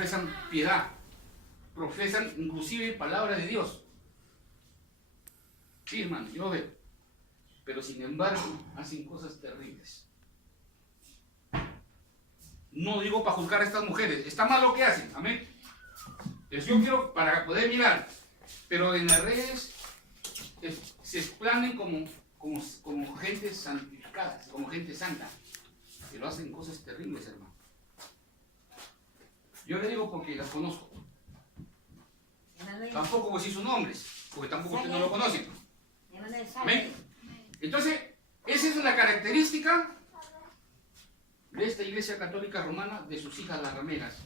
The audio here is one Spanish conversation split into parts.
profesan piedad, profesan inclusive palabra de Dios. Sí, hermano, yo lo veo. Pero sin embargo, hacen cosas terribles. No digo para juzgar a estas mujeres, está mal lo que hacen, amén. Entonces yo quiero para poder mirar, pero en las redes se explanen como gente santificada, como gente santa, pero hacen cosas terribles, hermano. Yo le digo porque las conozco. Tampoco voy a decir sus nombres, porque tampoco ustedes no lo conocen. Amén. Entonces, esa es la característica de esta Iglesia Católica Romana, de sus hijas las rameras.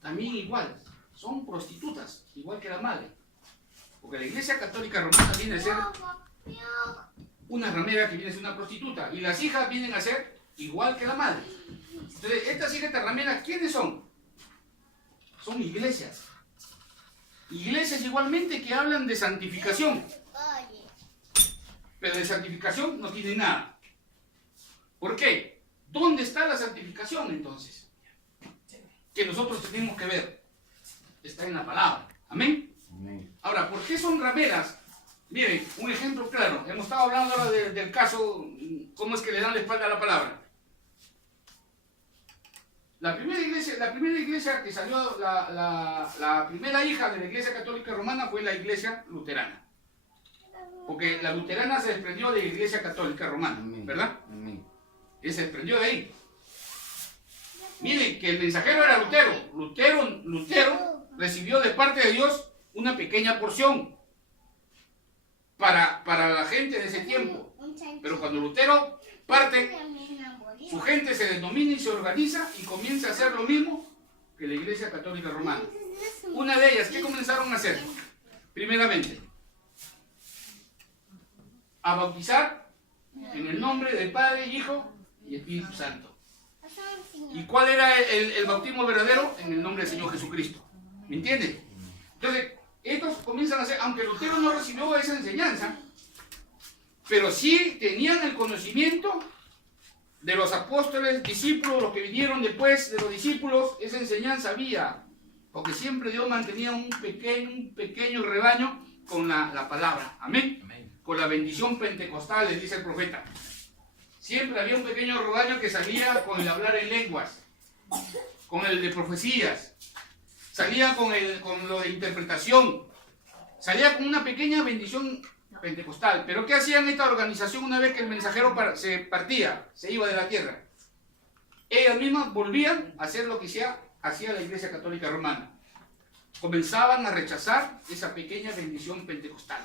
También igual, son prostitutas, igual que la madre. Porque la Iglesia Católica Romana viene a ser una ramera que viene a ser una prostituta. Y las hijas vienen a ser igual que la madre. Entonces, estas hijas de rameras, ¿quiénes son? Son iglesias. Iglesias igualmente que hablan de santificación. Pero de santificación no tienen nada. ¿Por qué? ¿Dónde está la santificación entonces? Que nosotros tenemos que ver. Está en la palabra. ¿Amén? Amén. Ahora, ¿por qué son rameras? Miren, un ejemplo claro. Hemos estado hablando ahora del caso, cómo es que le dan la espalda a la palabra. La primera iglesia que salió, la primera hija de la Iglesia Católica Romana fue la Iglesia Luterana. Porque la luterana se desprendió de la Iglesia Católica Romana, ¿verdad? Amén. Y se desprendió de ahí. Miren que el mensajero era Lutero. Lutero recibió de parte de Dios una pequeña porción para la gente de ese tiempo. Pero cuando Lutero parte, su gente se denomina y se organiza y comienza a hacer lo mismo que la Iglesia Católica Romana. Una de ellas, ¿qué comenzaron a hacer? Primeramente, a bautizar en el nombre del Padre, Hijo y Espíritu Santo. ¿Y cuál era el bautismo verdadero? En el nombre del Señor Jesucristo. ¿Me entienden? Entonces, estos comienzan a hacer, aunque Lutero no recibió esa enseñanza, pero sí tenían el conocimiento de los apóstoles, discípulos, los que vinieron después de los discípulos, esa enseñanza había, porque siempre Dios mantenía un pequeño rebaño con la palabra. Amén. Con la bendición pentecostal, les dice el profeta. Siempre había un pequeño rebaño que salía con el hablar en lenguas, con el de profecías, salía con lo de interpretación, salía con una pequeña bendición pentecostal. Pero ¿qué hacían esta organización una vez que el mensajero se partía, se iba de la tierra? Ellas mismas volvían a hacer lo que hacía la Iglesia Católica Romana. Comenzaban a rechazar esa pequeña bendición pentecostal.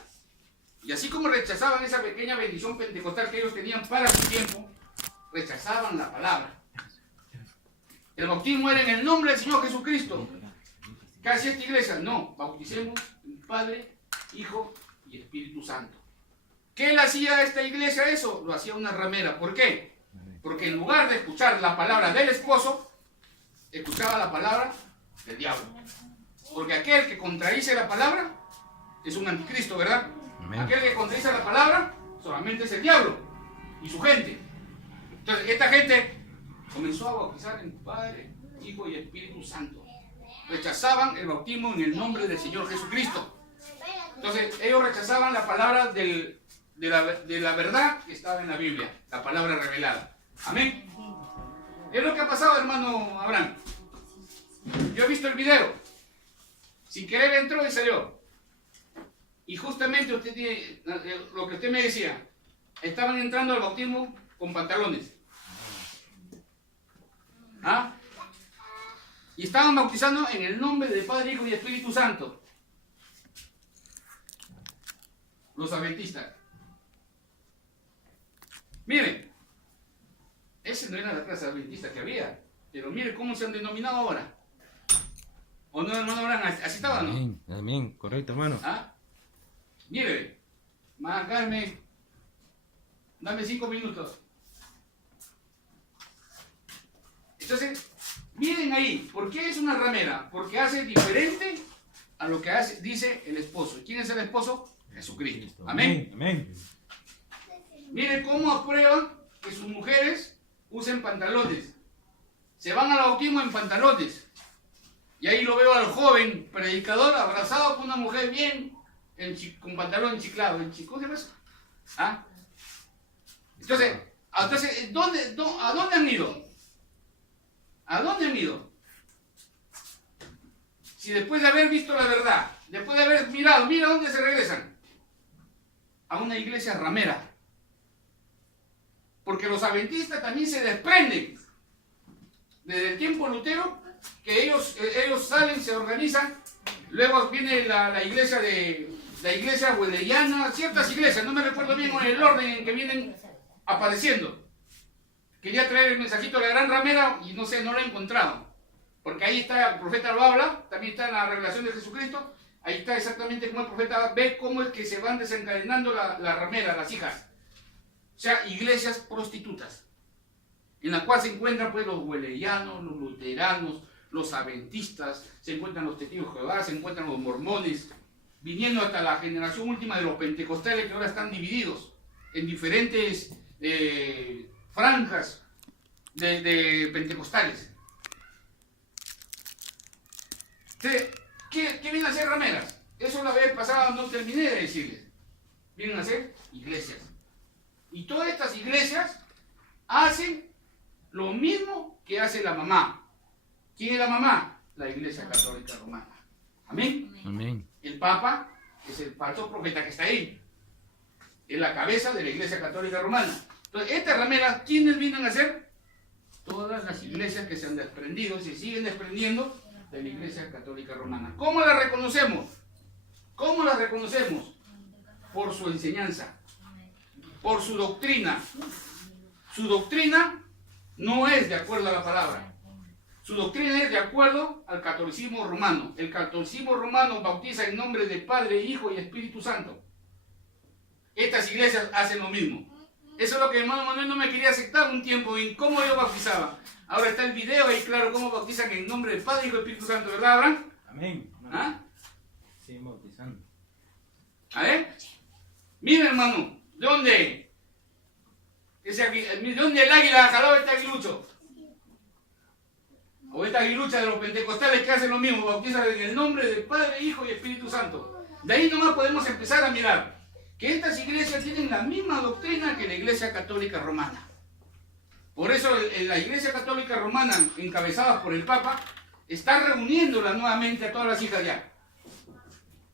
Y así como rechazaban esa pequeña bendición pentecostal que ellos tenían para su tiempo, rechazaban la palabra. El bautismo era en el nombre del Señor Jesucristo. ¿Qué hacía esta iglesia? No, bauticemos en Padre, Hijo y Espíritu Santo. ¿Qué le hacía a esta iglesia eso? Lo hacía una ramera. ¿Por qué? Porque en lugar de escuchar la palabra del esposo, escuchaba la palabra del diablo. Porque aquel que contradice la palabra es un anticristo, ¿verdad? Amén. Aquel que contradice la palabra solamente es el diablo y su gente. Entonces, esta gente comenzó a bautizar en Padre, Hijo y Espíritu Santo. Rechazaban el bautismo en el nombre del Señor Jesucristo. Entonces, ellos rechazaban la palabra de la verdad que estaba en la Biblia, la palabra revelada. Amén. Es lo que ha pasado, hermano Abraham. Yo he visto el video. Sin querer entró y salió. Y justamente usted tiene, lo que usted me decía, estaban entrando al bautismo con pantalones. ¿Ah? Y estaban bautizando en el nombre del Padre, Hijo y Espíritu Santo. Los adventistas. Miren, ese no era la clase adventista que había, pero miren cómo se han denominado ahora. ¿O no, hermano Abraham? Así estaban, ¿no? Amén, amén, correcto, hermano. ¿Ah? Mire, más Carmen, dame 5 minutos. Entonces, miren ahí, ¿por qué es una ramera? Porque hace diferente a lo que dice el esposo. ¿Quién es el esposo? Jesucristo. Amén. Amén. Miren cómo aprueban que sus mujeres usen pantalones. Se van al bautismo en pantalones. Y ahí lo veo al joven predicador abrazado con una mujer bien, con pantalón enchiclado. ¿Cómo se llama eso? ¿Ah? Entonces, ¿a dónde han ido? ¿A dónde han ido? Si después de haber visto la verdad, después de haber mirado, mira dónde se regresan. A una iglesia ramera. Porque los adventistas también se desprenden desde el tiempo Lutero, que ellos salen, se organizan, luego viene la iglesia wesleyana, ciertas iglesias, no me recuerdo bien con el orden en que vienen apareciendo. Quería traer el mensajito de la gran ramera y no sé, no lo he encontrado. Porque ahí está, el profeta lo habla, también está en la revelación de Jesucristo, ahí está exactamente como el profeta ve cómo es que se van desencadenando la ramera, las hijas. O sea, iglesias prostitutas, en la cual se encuentran pues los wesleyanos, los luteranos, los adventistas, se encuentran los testigos de Jehová, se encuentran los mormones, viniendo hasta la generación última de los pentecostales, que ahora están divididos en diferentes franjas de pentecostales. ¿Qué vienen a hacer rameras? Eso la vez pasada no terminé de decirles. Vienen a hacer iglesias. Y todas estas iglesias hacen lo mismo que hace la mamá. ¿Quién es la mamá? La Iglesia Católica Romana. ¿Amén? Amén. El Papa es el falso profeta que está ahí. Es la cabeza de la Iglesia Católica Romana. Entonces, estas rameras, ¿quiénes vienen a hacer? Todas las iglesias que se han desprendido, se siguen desprendiendo de la Iglesia Católica Romana. ¿Cómo la reconocemos? ¿Cómo la reconocemos? Por su enseñanza, por su doctrina. Su doctrina no es de acuerdo a la palabra. Su doctrina es de acuerdo al catolicismo romano. El catolicismo romano bautiza en nombre del Padre, Hijo y Espíritu Santo. Estas iglesias hacen lo mismo. Eso es lo que el hermano Manuel no me quería aceptar un tiempo en cómo yo bautizaba. Ahora está el video ahí claro cómo bautizan en nombre del Padre, Hijo y Espíritu Santo, ¿verdad, Abraham? Amén. ¿Ah? Sí, bautizando. A ver. Mira, hermano, ¿de dónde? ¿De dónde el águila jalaba este aguilucho? O esta aguilucha de los pentecostales que hacen lo mismo, bautizan en el nombre del Padre, Hijo y Espíritu Santo. De ahí nomás podemos empezar a mirar que estas iglesias tienen la misma doctrina que la Iglesia Católica Romana. Por eso la Iglesia Católica Romana, encabezada por el Papa, está reuniéndola nuevamente a todas las hijas ya,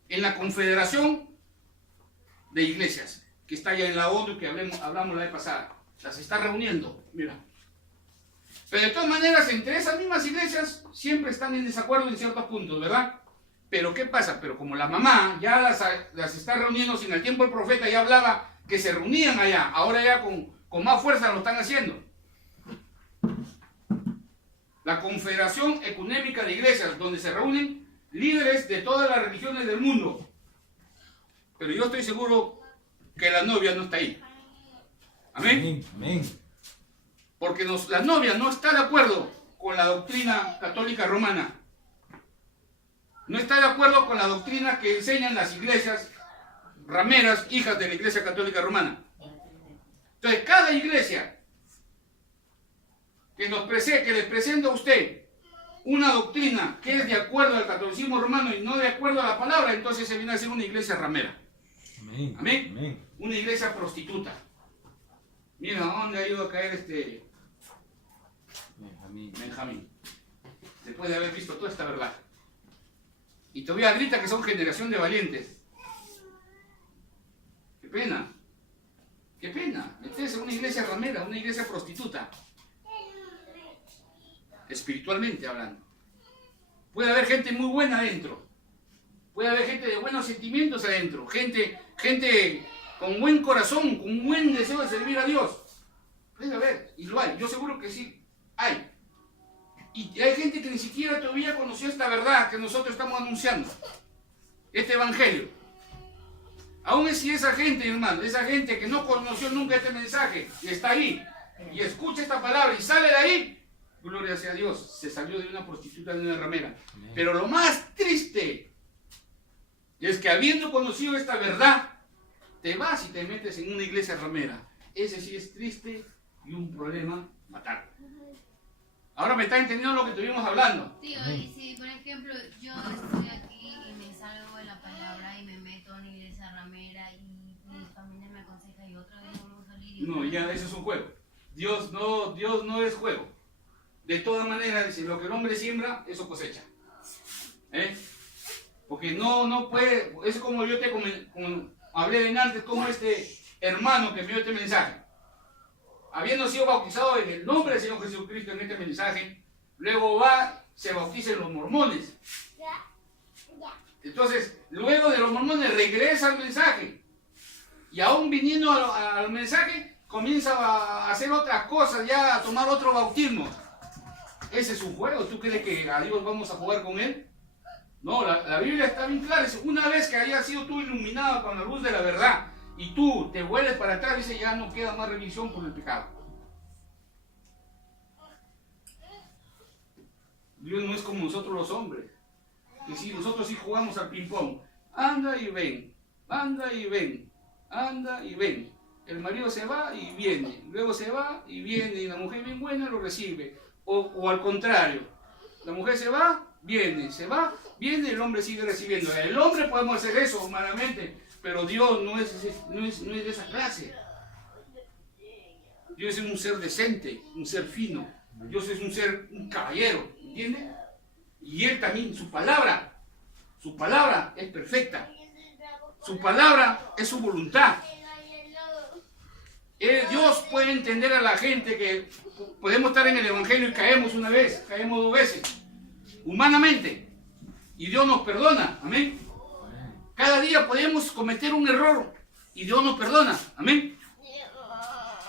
en la Confederación de Iglesias, que está ya en la ONU, que hablamos la vez pasada. Las está reuniendo, mira. Pero de todas maneras, entre esas mismas iglesias, siempre están en desacuerdo en ciertos puntos, ¿verdad? Pero ¿qué pasa? Pero como la mamá ya las está reuniendo, sin el tiempo el profeta ya hablaba que se reunían allá, ahora ya con más fuerza lo están haciendo. La Confederación Ecuménica de Iglesias, donde se reúnen líderes de todas las religiones del mundo. Pero yo estoy seguro que la novia no está ahí. Amén. Amén. Porque la novia no está de acuerdo con la doctrina católica romana. No está de acuerdo con la doctrina que enseñan las iglesias rameras, hijas de la Iglesia Católica Romana. Entonces, cada iglesia que les presenta a usted una doctrina que es de acuerdo al catolicismo romano y no de acuerdo a la palabra, entonces se viene a ser una iglesia ramera. Amén. Amén. Amén. Una iglesia prostituta. Mira, ¿dónde ha ido a caer Benjamín? Después de haber visto toda esta verdad. Y todavía grita que son generación de valientes. Qué pena. Qué pena. Meterse en una iglesia ramera, una iglesia prostituta. Espiritualmente hablando. Puede haber gente muy buena adentro. Puede haber gente de buenos sentimientos adentro. Gente con buen corazón, con buen deseo de servir a Dios. Puede haber, y lo hay. Yo seguro que sí hay. Y hay gente que ni siquiera todavía conoció esta verdad que nosotros estamos anunciando. Este evangelio. Aún si esa gente, hermano, esa gente que no conoció nunca este mensaje y está ahí y escucha esta palabra y sale de ahí, gloria sea a Dios, se salió de una prostituta, de una ramera. Pero lo más triste es que habiendo conocido esta verdad, te vas y te metes en una iglesia ramera. Ese sí es triste y un problema fatal. Ahora me está entendiendo lo que estuvimos hablando. Tío, y si por ejemplo yo estoy aquí y me salgo de la palabra y me meto a una iglesia ramera y mi familia me aconseja y otra vez vuelvo a salir y... No, ya ese es un juego. Dios no es juego. De todas maneras, dice, lo que el hombre siembra, eso cosecha. Porque no puede, es como yo te como hablé en antes, como este hermano que envió este mensaje. Habiendo sido bautizado en el nombre del Señor Jesucristo en este mensaje, luego se bautiza en los mormones. Entonces, luego de los mormones regresa al mensaje. Y aún viniendo al mensaje, comienza a hacer otras cosas, ya a tomar otro bautismo. Ese es un juego. ¿Tú crees que a Dios vamos a jugar con él? No, la Biblia está bien clara. Dice, una vez que hayas sido tú iluminado con la luz de la verdad y tú te vuelves para atrás, dice, ya no queda más remisión por el pecado. Dios no es como nosotros los hombres. Y si nosotros sí jugamos al ping-pong, anda y ven, anda y ven, anda y ven. El marido se va y viene, luego se va y viene, y la mujer bien buena lo recibe. O al contrario, la mujer se va, viene, el hombre sigue recibiendo. El hombre podemos hacer eso humanamente, pero Dios no es de esa clase. Dios es un ser decente, un ser fino. Dios es un caballero, ¿entiendes? Y Él también, su palabra es perfecta. Su palabra es su voluntad. Dios puede entender a la gente que podemos estar en el Evangelio y caemos una vez, caemos 2 veces, humanamente. Y Dios nos perdona, amén. Cada día podemos cometer un error y Dios nos perdona, amén.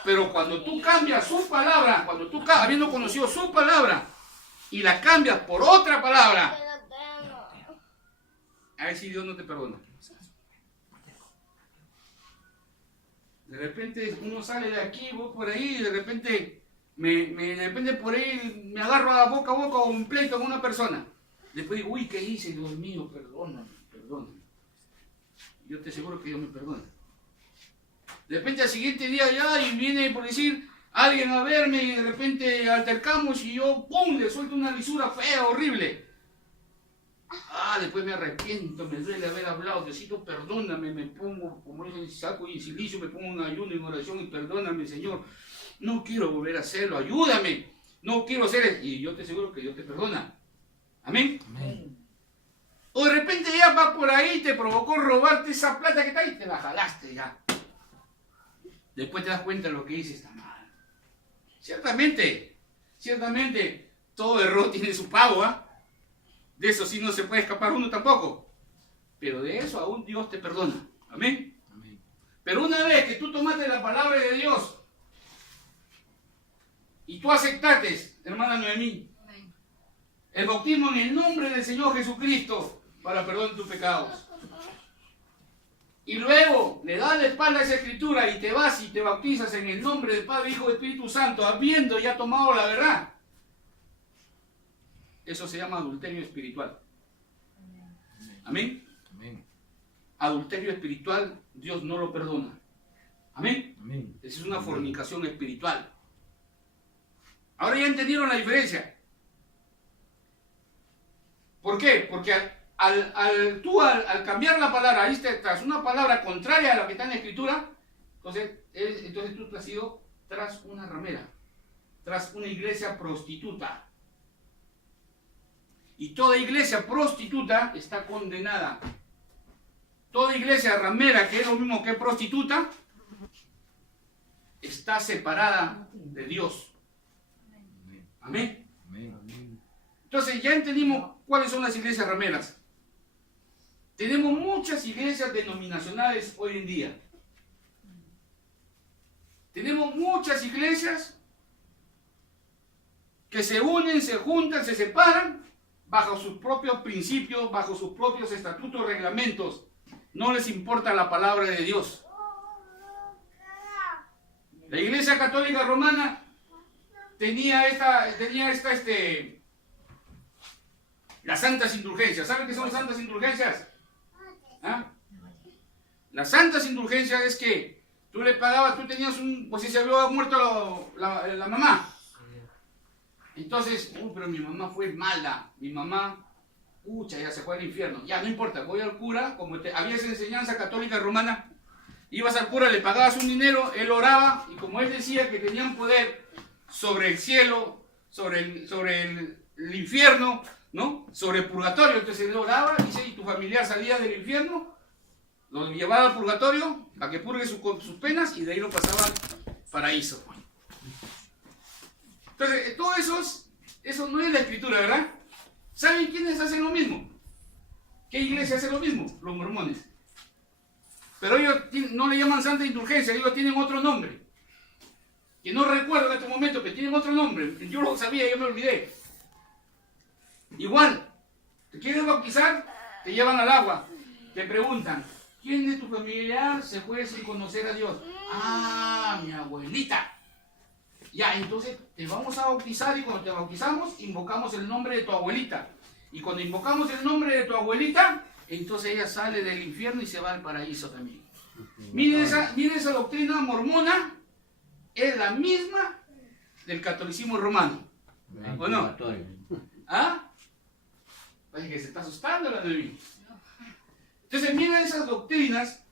Pero cuando tú cambias su palabra, cuando tú habiendo conocido su palabra y la cambias por otra palabra, ahí sí Dios no te perdona. De repente uno sale de aquí, voy por ahí, y de repente por ahí me agarro a boca a un pleito con una persona. Después digo, uy, ¿qué hice? Dios mío, perdóname. Yo te aseguro que Dios me perdona. De repente al siguiente día ya, y viene por decir alguien a verme, y de repente altercamos y yo, ¡pum!, le suelto una lisura fea, horrible. Después me arrepiento, me duele haber hablado, Diosito, perdóname, me pongo, como dicen, saco y silicio, me pongo en ayuno y en oración y perdóname, Señor. No quiero volver a hacerlo, ayúdame. No quiero hacer eso. Y yo te aseguro que Dios te perdona. Amén. Amén. O de repente ya va por ahí, te provocó robarte esa plata que está ahí, te la jalaste ya. Después te das cuenta de lo que hice está mal. Ciertamente, todo error tiene su pago, De eso sí no se puede escapar uno tampoco. Pero de eso aún Dios te perdona. Amén. Amén. Pero una vez que tú tomaste la palabra de Dios y tú aceptaste, hermana Noemí, el bautismo en el nombre del Señor Jesucristo para perdón de tus pecados, y luego le das la espalda a esa escritura y te vas y te bautizas en el nombre del Padre, Hijo y Espíritu Santo, habiendo ya tomado la verdad, eso se llama adulterio espiritual. Amén. Amén. Adulterio espiritual, Dios no lo perdona. Amén. Amén. Esa es una fornicación espiritual. Ahora ya entendieron la diferencia. ¿Por qué? Porque al cambiar la palabra, ahí tras una palabra contraria a la que está en la escritura, entonces tú te has ido tras una ramera, tras una iglesia prostituta. Y toda iglesia prostituta está condenada. Toda iglesia ramera, que es lo mismo que prostituta, está separada de Dios. Amén. Amén. Entonces ya entendimos cuáles son las iglesias rameras. Tenemos muchas iglesias denominacionales hoy en día. Tenemos muchas iglesias que se unen, se juntan, se separan bajo sus propios principios, bajo sus propios estatutos, reglamentos. No les importa la palabra de Dios. La Iglesia Católica Romana tenía las santas indulgencias. ¿Saben qué son las santas indulgencias? Las santas indulgencias es que tú le pagabas, tú tenías pues si se había muerto la mamá. Entonces, pero mi mamá fue mala, mi mamá, ya se fue al infierno. Ya, no importa, voy al cura, como había esa enseñanza católica romana, ibas al cura, le pagabas un dinero, él oraba, y como él decía que tenían poder sobre el cielo, sobre el infierno, ¿no? Sobre el purgatorio, entonces él oraba, dice, y tu familiar salía del infierno, lo llevaba al purgatorio, para que purgue sus penas, y de ahí lo pasaba al paraíso. Entonces, todo eso no es la escritura, ¿verdad? ¿Saben quiénes hacen lo mismo? ¿Qué iglesia hace lo mismo? Los mormones. Pero ellos no le llaman Santa Indulgencia, ellos tienen otro nombre. Que no recuerdo en este momento, que tienen otro nombre. Yo lo sabía, yo me olvidé. Igual, ¿te quieres bautizar? Te llevan al agua. Te preguntan, ¿quién de tu familiar se fue sin conocer a Dios? Ah, mi abuelita. Ya, entonces te vamos a bautizar y cuando te bautizamos, invocamos el nombre de tu abuelita. Y cuando invocamos el nombre de tu abuelita, entonces ella sale del infierno y se va al paraíso también. Miren esa doctrina mormona, es la misma del catolicismo romano. ¿O no? ¿Ah? Parece que se está asustando la de mí. Entonces miren esas doctrinas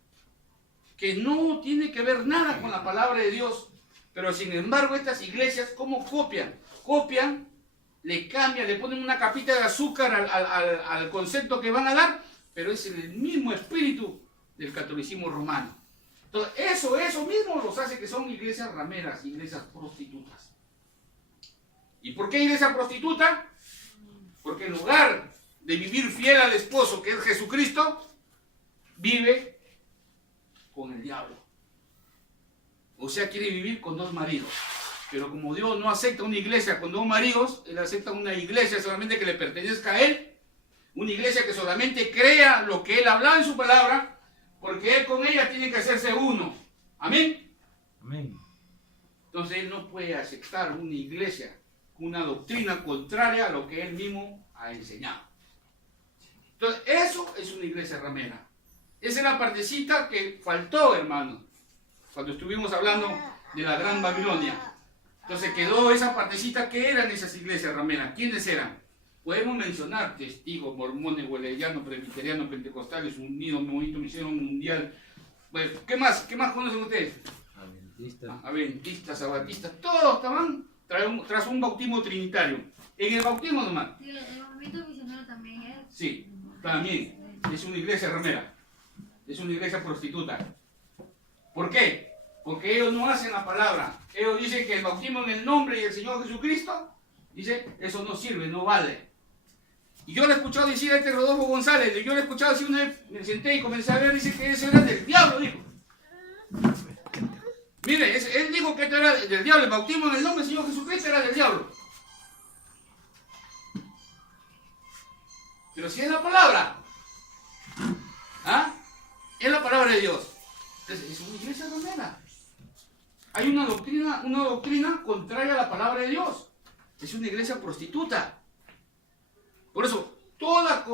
que no tienen que ver nada con la palabra de Dios. Pero sin embargo estas iglesias, ¿cómo copian? Copian, le cambian, le ponen una capita de azúcar al concepto que van a dar, pero es el mismo espíritu del catolicismo romano. Entonces eso mismo los hace que son iglesias rameras, iglesias prostitutas. ¿Y por qué iglesia prostituta? Porque en lugar de vivir fiel al esposo, que es Jesucristo, vive con el diablo. O sea, quiere vivir con dos maridos. Pero como Dios no acepta una iglesia con dos maridos, Él acepta una iglesia solamente que le pertenezca a Él. Una iglesia que solamente crea lo que Él habla en su palabra, porque Él con ella tiene que hacerse uno. ¿Amén? Amén. Entonces Él no puede aceptar una iglesia con una doctrina contraria a lo que Él mismo ha enseñado. Entonces eso es una iglesia ramera. Esa es la partecita que faltó, hermano, cuando estuvimos hablando de la Gran Babilonia. Entonces quedó esa partecita. ¿Qué eran esas iglesias rameras? ¿Quiénes eran? Podemos mencionar testigos, mormones, wesleyanos, presbiterianos, pentecostales, unidos, movimiento misionero mundial. Pues, ¿qué más conocen ustedes? Adventistas, sabatistas, todos estaban tras un bautismo trinitario. En el bautismo nomás. El movimiento misionero también es. Sí, también. Es una iglesia ramera. Es una iglesia prostituta. ¿Por qué? Porque ellos no hacen la palabra. Ellos dicen que el bautismo en el nombre del Señor Jesucristo, dice, eso no sirve, no vale. Y yo le he escuchado decir a este Rodolfo González, yo le he escuchado decir una vez, me senté y comencé a ver, dice que eso era del diablo, dijo. Mire, él dijo que esto era del diablo, el bautismo en el nombre del Señor Jesucristo era del diablo. Pero si es la palabra, ¿ah? Es la palabra de Dios. Entonces, es una iglesia ramera. Hay una doctrina contraria a la palabra de Dios. Es una iglesia prostituta. Por eso, toda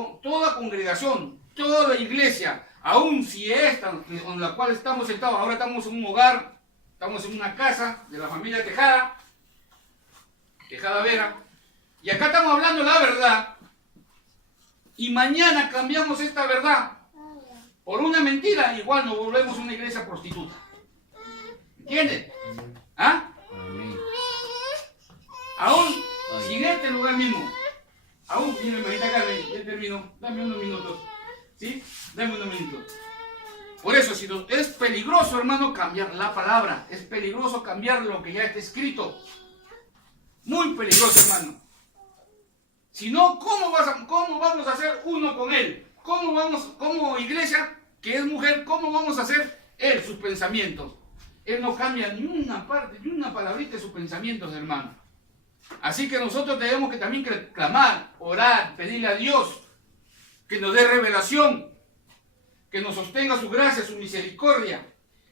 congregación, toda iglesia, aun si esta con la cual estamos sentados, ahora estamos en un hogar, estamos en una casa de la familia Tejada Vera, y acá estamos hablando la verdad, y mañana cambiamos esta verdad por una mentira, igual nos volvemos una iglesia prostituta. ¿Entienden? ¿Ah? Aún, si en este lugar mismo, aún, mire, hermanita Carmen, ya termino, dame unos minutos, ¿sí? Dame unos minutos. Por eso, si es peligroso, hermano, cambiar la palabra, es peligroso cambiar lo que ya está escrito. Muy peligroso, hermano. Si no, ¿cómo vamos a hacer uno con Él? ¿Cómo iglesia, que es mujer, cómo vamos a hacer Él sus pensamientos? Él no cambia ni una parte, ni una palabrita de sus pensamientos, hermano. Así que nosotros tenemos que también clamar, orar, pedirle a Dios que nos dé revelación, que nos sostenga su gracia, su misericordia,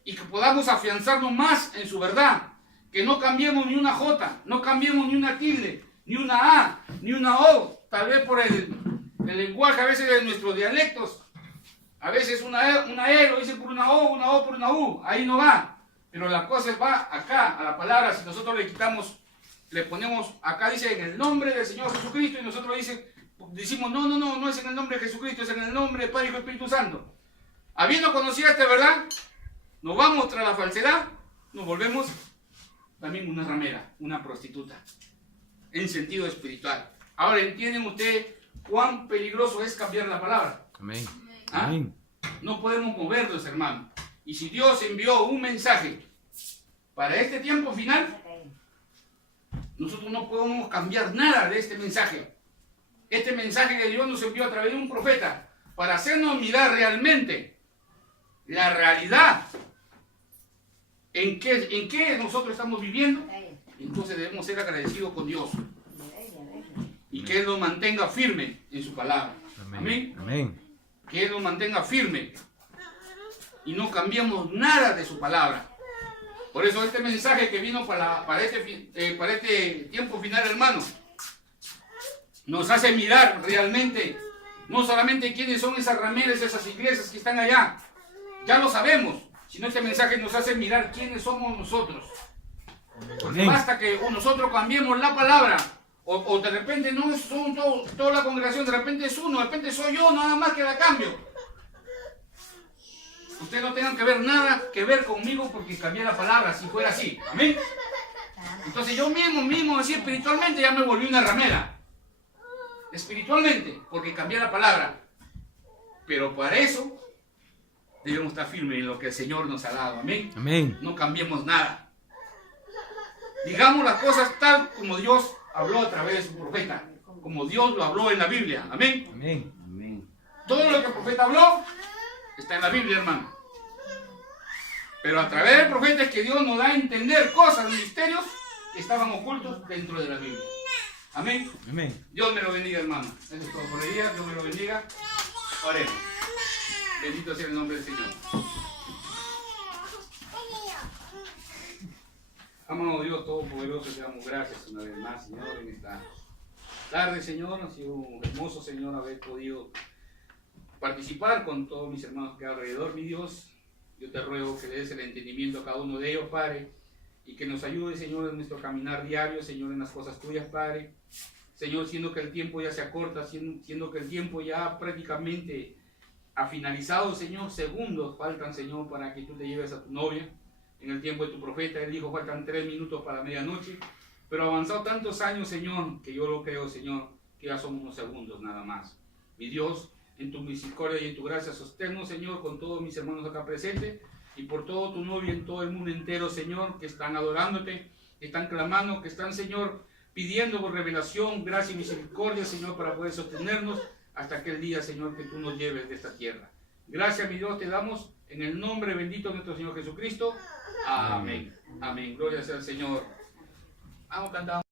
y que podamos afianzarnos más en su verdad. Que no cambiemos ni una J, no cambiemos ni una tilde, ni una A, ni una O, tal vez por el lenguaje a veces de nuestros dialectos. A veces una E lo dice por una O por una U, ahí no va. Pero la cosa va acá, a la palabra, si nosotros le quitamos le ponemos, acá dice en el nombre del Señor Jesucristo, y nosotros decimos, no es en el nombre de Jesucristo, es en el nombre del Padre, Hijo y Espíritu Santo. Habiendo conocido esta verdad, nos vamos tras la falsedad, nos volvemos también una ramera, una prostituta, en sentido espiritual. Ahora, ¿entienden ustedes cuán peligroso es cambiar la palabra? Amén. ¿Ah? Amén. No podemos movernos, hermano. Y si Dios envió un mensaje para este tiempo final, nosotros no podemos cambiar nada de este mensaje. Este mensaje que Dios nos envió a través de un profeta para hacernos mirar realmente la realidad en qué nosotros estamos viviendo. Entonces debemos ser agradecidos con Dios y que Él nos mantenga firme en su palabra. Amén. Amén. Que Él nos mantenga firme y no cambiemos nada de su palabra. Por eso este mensaje que vino para este tiempo final, hermano, nos hace mirar realmente, no solamente quiénes son esas rameras, esas iglesias que están allá, ya lo sabemos, sino este mensaje nos hace mirar quiénes somos nosotros. Porque basta que nosotros cambiemos la palabra, o de repente no son toda la congregación, de repente es uno, de repente soy yo, nada más que la cambio. Ustedes no tengan que ver nada que ver conmigo porque cambié la palabra, si fuera así. Amén. Entonces yo mismo, así espiritualmente, ya me volví una ramera. Espiritualmente, porque cambié la palabra. Pero para eso debemos estar firmes en lo que el Señor nos ha dado. Amén. Amén. No cambiemos nada. Digamos las cosas tal como Dios habló a través de su profeta, como Dios lo habló en la Biblia. Amén. Amén. Amén. Todo lo que el profeta habló está en la Biblia, hermano. Pero a través del profeta es que Dios nos da a entender cosas, misterios que estaban ocultos dentro de la Biblia. Amén. Amén. Dios me lo bendiga, hermano. Eso es todo por el día. Dios me lo bendiga. Oremos. Bendito sea el nombre del Señor. Amado Dios Todopoderoso, te damos gracias una vez más, Señor, en esta tarde, Señor. Ha sido un hermoso, Señor, haber podido participar con todos mis hermanos que hay alrededor, mi Dios. Yo te ruego que le des el entendimiento a cada uno de ellos, Padre, y que nos ayude, Señor, en nuestro caminar diario, Señor, en las cosas tuyas, Padre. Señor, siendo que el tiempo ya se acorta, siendo que el tiempo ya prácticamente ha finalizado, Señor, segundos faltan, Señor, para que tú te lleves a tu novia. En el tiempo de tu profeta, él dijo, faltan 3 minutos para medianoche, pero avanzado tantos años, Señor, que yo lo creo, Señor, que ya son unos segundos nada más. Mi Dios, en tu misericordia y en tu gracia, sosténnos, Señor, con todos mis hermanos acá presentes y por todo tu novia en todo el mundo entero, Señor, que están adorándote, que están clamando, que están, Señor, pidiendo por revelación, gracia y misericordia, Señor, para poder sostenernos hasta aquel día, Señor, que tú nos lleves de esta tierra. Gracias, mi Dios, te damos en el nombre bendito de nuestro Señor Jesucristo. Amén. Amén. Gloria sea al Señor. Vamos cantando.